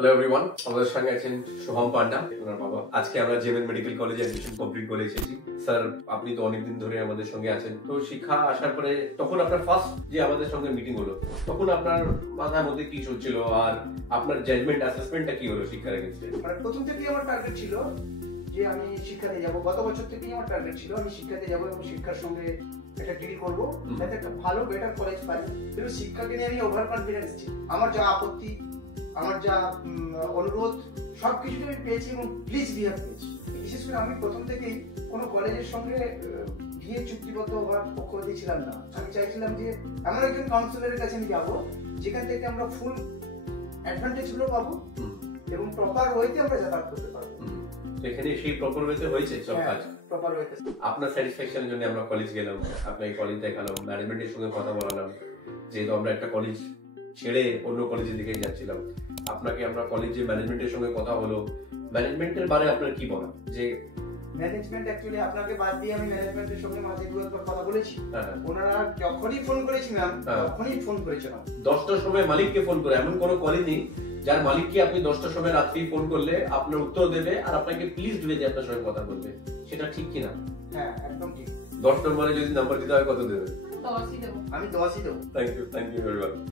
Hello everyone, আমাদের সঙ্গে আছেন শুভম পান্ডা, ওনার বাবা। আজকে আমরা জেএমএন মেডিকেল কলেজে অ্যাডমিশন কমপ্লিট করে এসেছি। স্যার, আপনি তো অনেকদিন ধরে আমাদের সঙ্গে আছেন, তো শিক্ষা আসার পরে তখন আপনার ফার্স্ট যে আমাদের সঙ্গে মিটিং হলো, তখন আপনার মাথার মধ্যে কি চলছিল আর আপনার জাজমেন্ট অ্যাসেসমেন্টটা কি হলো শিক্ষার এগেইনস্টে? মানে প্রথম থেকেই আমার টার্গেট ছিল যে আমি শিক্ষাতে যাব। গত বছর থেকেই আমার টার্গেট ছিল আমি শিক্ষাতে যাব এবং শিক্ষার সঙ্গে একটা ডিল করবো, যাতে একটা ভালো বেটার কলেজ পাই। কিন্তু শিক্ষাকে নিয়ে আমি ওভার কনফিডেন্স ছিল। আমার যা আপত্তি, আমার যা অনুরোধ, সবকিছু আমি পেয়েছি এবং প্লিজ বিহেভ পেয়েছি। বিশেষ করে আমি প্রথম থেকেই কোনো কলেজের সঙ্গে বিয়ে চুক্তিবদ্ধ হওয়ার পক্ষপাতী ছিলাম না। আমি চাইছিলাম যে এমন একজন কাউন্সিলরের কাছে আমি যাবো যেখান থেকে আমরা ফুল অ্যাডভান্টেজ গুলো পাবো এবং প্রপার ওয়েতে আমরা যাতায়াত করতে পারবো। এখানে সেই প্রপার ওয়েতে হয়েছে সব কাজ? প্রপার ওয়েতে। আপনার স্যাটিসফ্যাকশনের জন্য আমরা কলেজ গেলাম, আপনাকে কলেজ দেখালাম, ম্যানেজমেন্টের সঙ্গে কথা বলালাম, যেহেতু আমরা একটা কলেজ ছেড়ে অন্য কলেজের দিকে যাচ্ছিলাম। আপনাকে আমরা কলেজে ম্যানেজমেন্টের সঙ্গে কথা হলো, ম্যানেজমেন্টের বারে আপনার কি বলা? যে ম্যানেজমেন্ট অ্যাকচুয়ালি আপনাকে বাদ দিয়ে আমি ম্যানেজমেন্টের সঙ্গে মাঝে দুবার কথা বলেছি। ওনারা যখনই ফোন করেছি ম্যাম, তখনই ফোন করেছিলাম 10টার সময় মালিককে ফোন করে। এমন কোনো কলেজ নেই যার মালিককে আপনি 10টার সময় রাত্রি ফোন করলে আপনার উত্তর দেবে আর আপনাকে প্লিজ দিবে যে আপনার সঙ্গে কথা বলবে। সেটা ঠিক কিনা? হ্যাঁ, একদম ঠিক। 10 নম্বরে যদি নাম্বার দিতে হয় কত দেবে? আমি 10ই দেবো। Thank you very much.